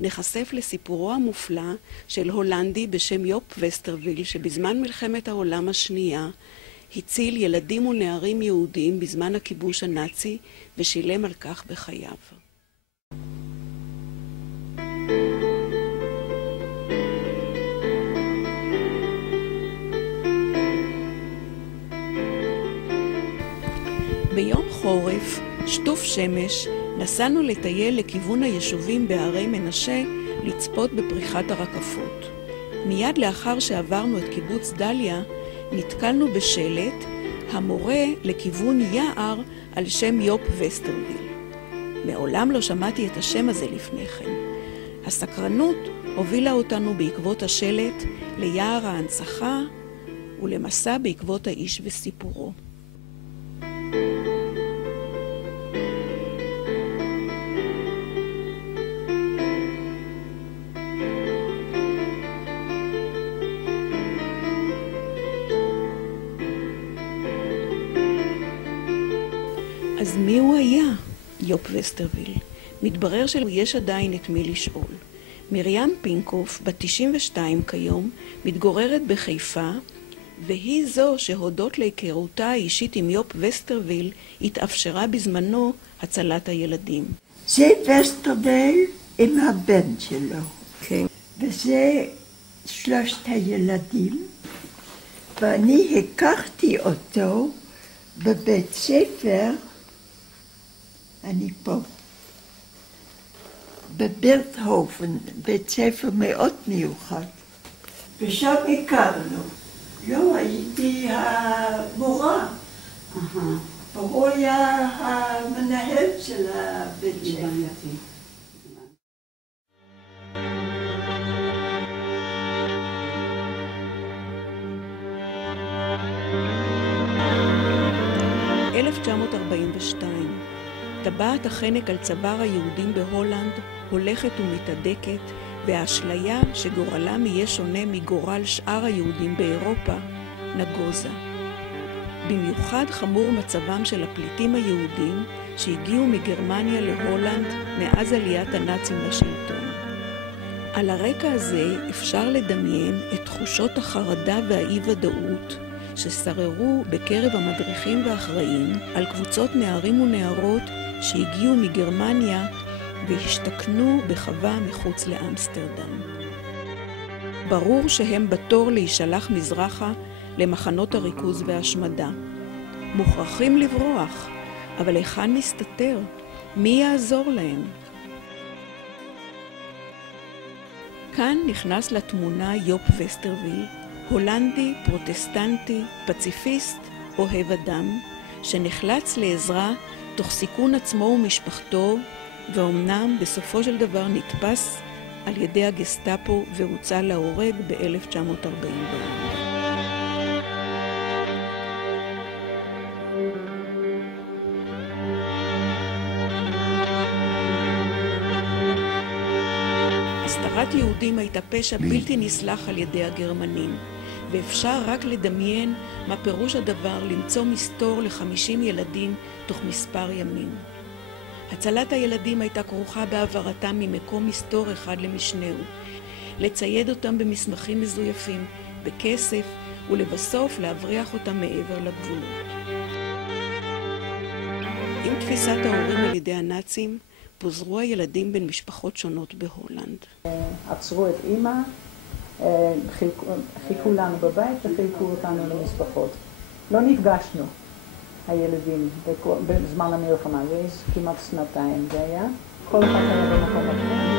נחשף לסיפורו המופלא של הולנדי בשם יופ וסטרוויל, שבזמן מלחמת העולם השנייה הציל ילדים ונערים יהודים בזמן הכיבוש הנאצי ושילם על כך בחייו. ביום חורף, שטוף שמש, נסענו לטייל לכיוון היישובים בערי מנשה לצפות בפריחת הרקפות. מיד לאחר שעברנו את קיבוץ דליה, נתקלנו בשלט המורה לכיוון יער על שם יופ וסטרוויל. מעולם לא שמעתי את השם הזה לפני כן. הסקרנות הובילה אותנו בעקבות השלט ליער ההנצחה ולמסע בעקבות האיש וסיפורו. אז מי הוא היה, יופ וסטרוויל? מתברר שיש עדיין את מי לשאול. מרים פינקוף, בת 92 כיום, מתגוררת בחיפה, והיא זו שהודות להיכרותה האישית עם יופ וסטרוויל, התאפשרה בזמנו הצלת הילדים. זה וסטרוויל עם הבן שלו. כן. וזה שלושת הילדים, ואני הכרתי אותו בבית ספר, אני פה, בבירטהופן, בית ספר מאוד מיוחד. ושם הכרנו. לא, הייתי המורה. והוא היה המנהל של הבית ספר. 1942. טבעת החנק על צוואר היהודים בהולנד הולכת ומתהדקת, והאשליה שגורלם יהיה שונה מגורל שאר היהודים באירופה נגוזה. במיוחד חמור מצבם של הפליטים היהודים שהגיעו מגרמניה להולנד מאז עליית הנאצים לשלטון. על הרקע הזה אפשר לדמיין את תחושות החרדה והאי-ודאות ששררו בקרב המדריכים והאחראים על קבוצות נערים ונערות שהגיעו מגרמניה והשתכנו בחווה מחוץ לאמסטרדם. ברור שהם בתור להישלח מזרחה למחנות הריכוז וההשמדה. מוכרחים לברוח, אבל היכן מסתתר? מי יעזור להם? כאן נכנס לתמונה יופ וסטרוויל, הולנדי, פרוטסטנטי, פציפיסט, אוהב אדם, שנחלץ לעזרה תוך סיכון עצמו ומשפחתו, ואומנם בסופו של דבר נתפס על ידי הגסטאפו והוצא להורג ב-1944. הסתרת יהודים הייתה פשע בלתי נסלח על ידי הגרמנים, ואפשר רק לדמיין מה פירוש הדבר למצוא מסתור ל50 ילדים תוך מספר ימים. הצלת הילדים הייתה כרוכה בעברתם ממקום מסתור אחד למשנהו, לצייד אותם במסמכים מזויפים, בכסף, ולבסוף להבריח אותם מעבר לגבולות. עם תפיסת ההורים על ידי הנאצים, פוזרו הילדים בין משפחות שונות בהולנד. עצרו את אמא, חיכו לנו בבית וחילקו אותנו למשפחות. לא נפגשנו, הילדים, בזמן המלחמה, זה כמעט שנתיים זה היה. כל אחד היה במקום אחר.